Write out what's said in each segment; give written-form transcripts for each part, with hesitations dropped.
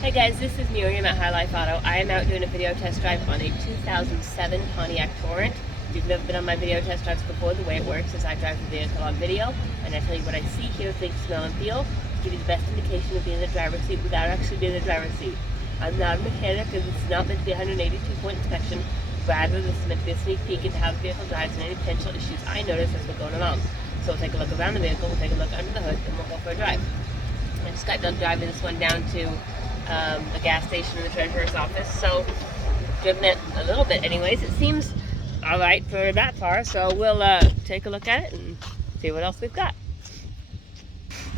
Hey guys, this is Miriam at High Life Auto. I am out doing a video test drive on a 2007 Pontiac Torrent. If you've never been on my video test drives before, the way it works is I drive the vehicle on video and I tell you what I see, hear, think, smell, and feel to give you the best indication of being in the driver's seat without actually being in the driver's seat. I'm not a mechanic and it's not meant to be a 182-point inspection. Rather, this is meant to be a sneak peek into how the vehicle drives and any potential issues I notice as we're going along. So we'll take a look around the vehicle, we'll take a look under the hood, and we'll go for a drive. I just got done driving this one down to the gas station in the treasurer's office, so driven it a little bit anyways. It seems all right for that far, so we'll take a look at it and see what else we've got.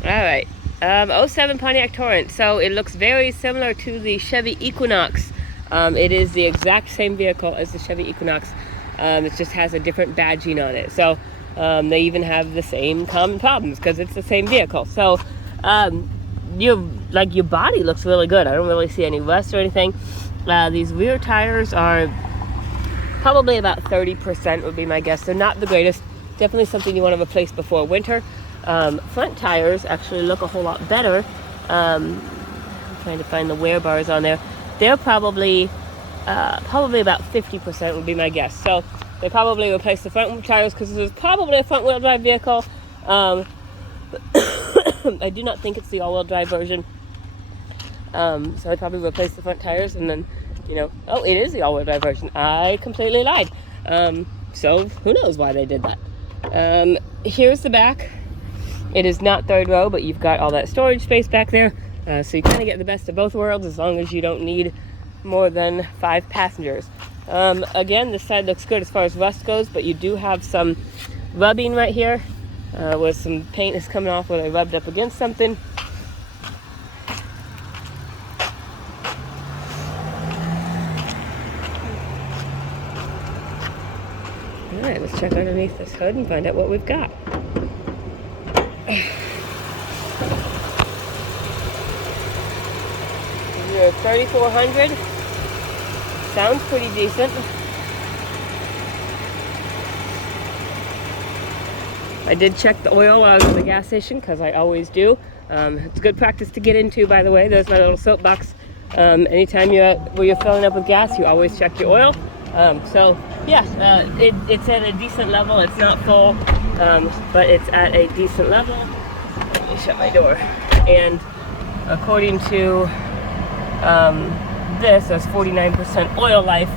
All right, 07 Pontiac Torrent. So it looks very similar to the Chevy Equinox. It is the exact same vehicle as the Chevy Equinox. It just has a different badging on it. So they even have the same common problems because it's the same vehicle. So your body looks really good. I don't really see any rust or anything. These rear tires are probably about 30% would be my guess. They're not the greatest. Definitely something you want to replace before winter. Front tires actually look a whole lot better. I'm trying to find the wear bars on there. They're probably about 50% would be my guess. So they probably replaced the front tires because this is probably a front wheel drive vehicle. I do not think it's the all-wheel drive version. So I probably replaced the front tires and then, oh, it is the all-wheel drive version. I completely lied. So who knows why they did that. Here's the back. It is not third row, but you've got all that storage space back there. So you kind of get the best of both worlds as long as you don't need more than 5 passengers. Again, this side looks good as far as rust goes, but you do have some rubbing right here where some paint is coming off where they rubbed up against something. All right, let's check underneath this hood and find out what we've got. You're 3,400. Sounds pretty decent. I did check the oil while I was at the gas station because I always do. It's good practice to get into, by the way. There's my little soapbox. Anytime you're out where you're filling up with gas, you always check your oil. So yeah, it's at a decent level. It's not full, but it's at a decent level. Let me shut my door. And according to this, there's 49% oil life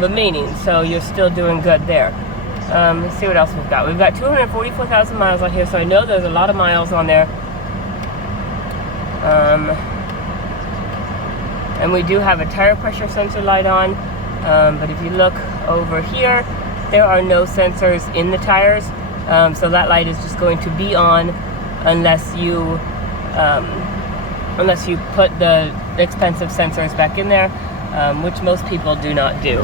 remaining, so you're still doing good there. Let's see what else we've got. We've got 244,000 miles on here, so I know there's a lot of miles on there. And we do have a tire pressure sensor light on, but if you look over here, there are no sensors in the tires, so that light is just going to be on unless you put the expensive sensors back in there, which most people do not do.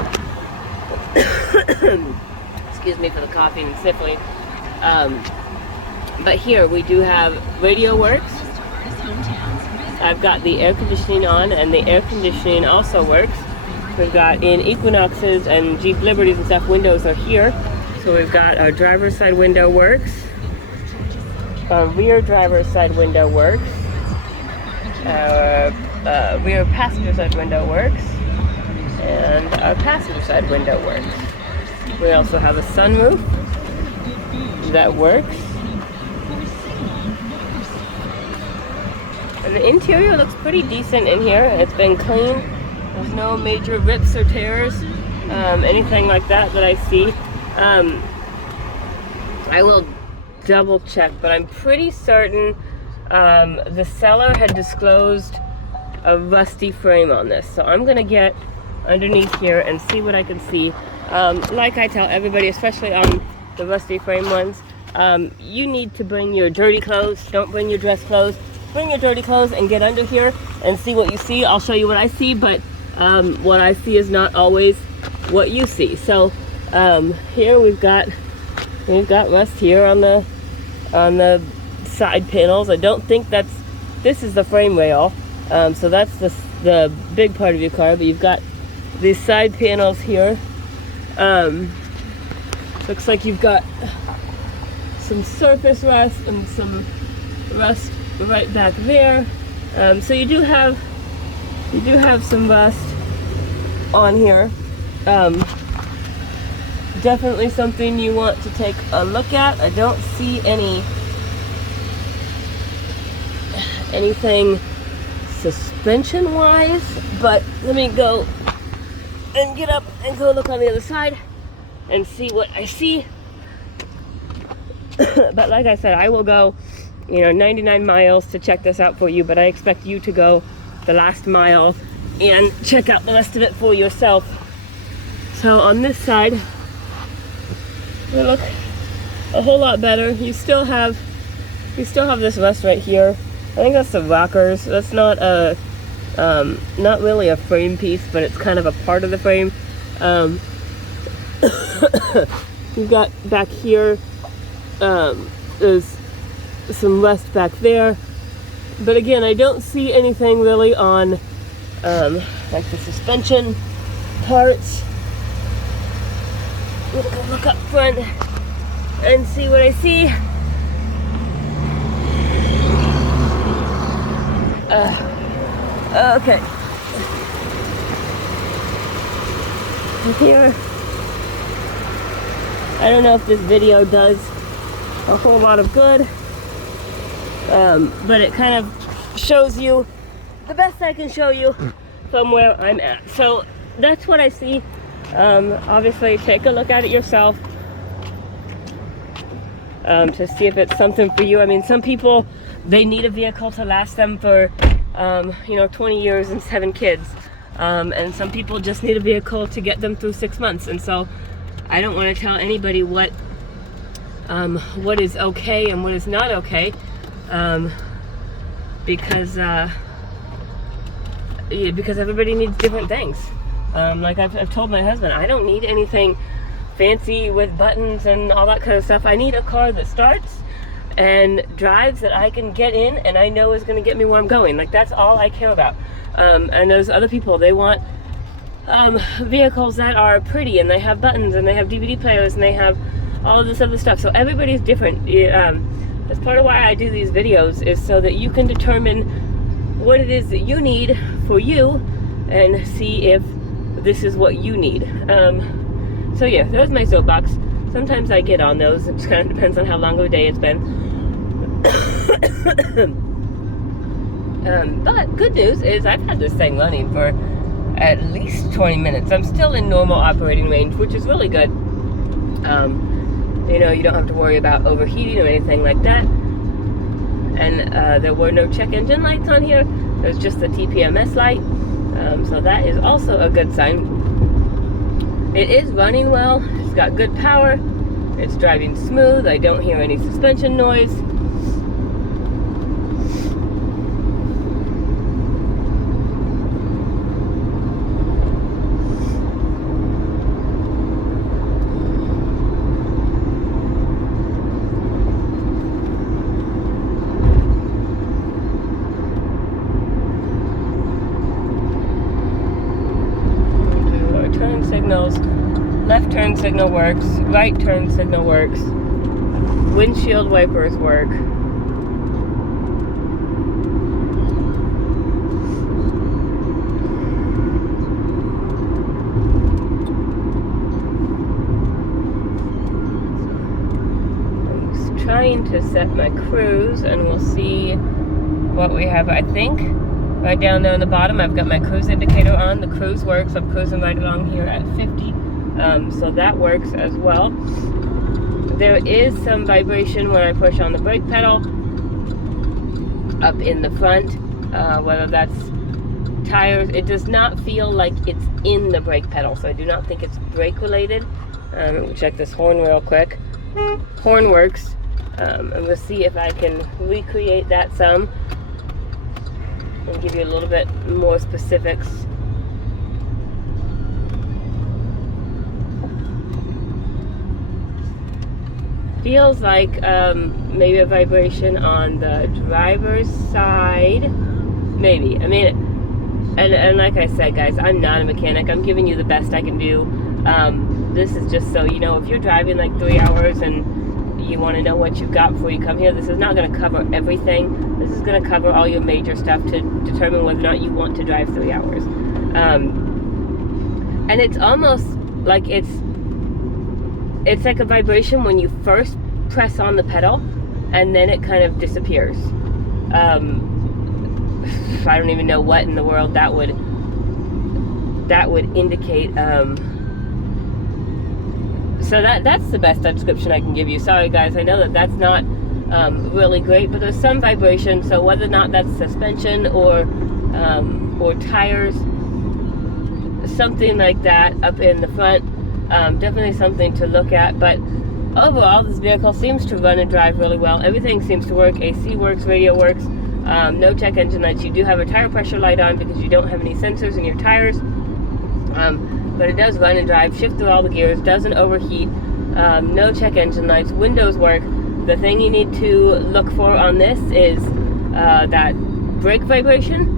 Excuse me for the coughing and sniffling. But here we do have radio works. I've got the air conditioning on, and the air conditioning also works. We've got in Equinoxes and Jeep Liberties and stuff, windows are here. So we've got our driver's side window works. Our rear driver's side window works. Our rear passenger side window works. And our passenger side window works. We also have a sunroof that works. And the interior looks pretty decent in here. It's been clean. There's no major rips or tears, anything like that I see. I will double check, but I'm pretty certain the seller had disclosed a rusty frame on this. So I'm gonna get underneath here and see what I can see. Like I tell everybody, especially on the rusty frame ones, you need to bring your dirty clothes. Don't bring your dress clothes. Bring your dirty clothes and get under here and see what you see. I'll show you what I see, but what I see is not always what you see. So here we've got rust here on the side panels. I don't think this is the frame rail. So that's the big part of your car, but you've got these side panels here. Looks like you've got some surface rust and some rust right back there. So you do have You do have some rust on here. Definitely something you want to take a look at. I don't see anything suspension wise, but let me go and get up and go look on the other side and see what I see. But like I said, I will go 99 miles to check this out for you, but I expect you to go the last mile and check out the rest of it for yourself. So on this side, they look a whole lot better. You still have this rust right here. I think that's the rockers. That's not not really a frame piece, but it's kind of a part of the frame. You've got back here, there's some rust back there. But again, I don't see anything really on like the suspension parts. I'm gonna go look up front and see what I see. Okay. Here, I don't know if this video does a whole lot of good, but it kind of shows you the best I can show you from where I'm at. So that's what I see. Obviously, take a look at it yourself to see if it's something for you. I mean, some people, they need a vehicle to last them for 20 years and 7 kids. And some people just need a vehicle to get them through 6 months. And so I don't want to tell anybody what is okay and what is not okay, because everybody needs different things. Like I've told my husband, I don't need anything fancy with buttons and all that kind of stuff. I need a car that starts and drives, that I can get in and I know is going to get me where I'm going. Like, that's all I care about. And those other people, they want vehicles that are pretty and they have buttons and they have DVD players and they have all of this other stuff. So everybody's different. That's part of why I do these videos, is so that you can determine what it is that you need for you and see if this is what you need. So yeah, there's my soapbox. Sometimes I get on those. It just kind of depends on how long of a day it's been. But good news is I've had this thing running for at least 20 minutes. I'm still in normal operating range, which is really good. You don't have to worry about overheating or anything like that. And there were no check engine lights on here. There's just the TPMS light. So that is also a good sign. It is running well. It's got good power. It's driving smooth. I don't hear any suspension noise. Signals. Left turn signal works, right turn signal works, windshield wipers work. I'm trying to set my cruise and we'll see what we have. I think right down there on the bottom, I've got my cruise indicator on. The cruise works. I'm cruising right along here at 50. So that works as well. There is some vibration when I push on the brake pedal up in the front, whether that's tires. It does not feel like it's in the brake pedal, so I do not think it's brake related. Let me check this horn real quick. Horn works. And we'll see if I can recreate that some and give you a little bit more specifics. Feels like maybe a vibration on the driver's side. Maybe. I mean, and like I said, guys, I'm not a mechanic. I'm giving you the best I can do. This is just so you know, if you're driving like 3 hours and you want to know what you've got before you come here. This is not going to cover everything. This is going to cover all your major stuff to determine whether or not you want to drive 3 hours. And it's almost like it's like a vibration when you first press on the pedal, and then it kind of disappears. I don't even know what in the world that would indicate. So that's the best description I can give you. Sorry guys, I know that's not really great, but there's some vibration. So whether or not that's suspension or tires, something like that up in the front, definitely something to look at. But overall, this vehicle seems to run and drive really well. Everything seems to work. AC works, radio works. No check engine lights. You do have a tire pressure light on because you don't have any sensors in your tires. But it does run and drive, shift through all the gears, doesn't overheat. No check engine lights. Windows work. The thing you need to look for on this is that brake vibration,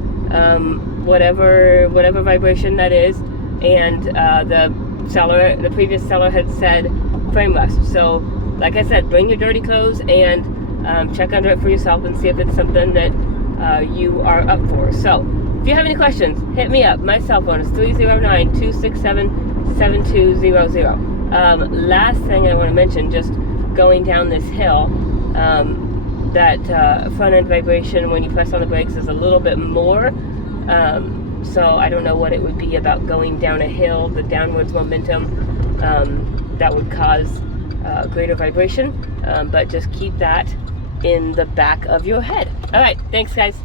whatever vibration that is, and the previous seller had said frame rust. So, like I said, bring your dirty clothes and check under it for yourself and see if it's something that you are up for. So, if you have any questions, hit me up. My cell phone is 309-267-7200. Last thing I want to mention, just going down this hill, that front end vibration when you press on the brakes is a little bit more. So I don't know what it would be about going down a hill, the downwards momentum, that would cause greater vibration. But just keep that in the back of your head. All right, thanks guys.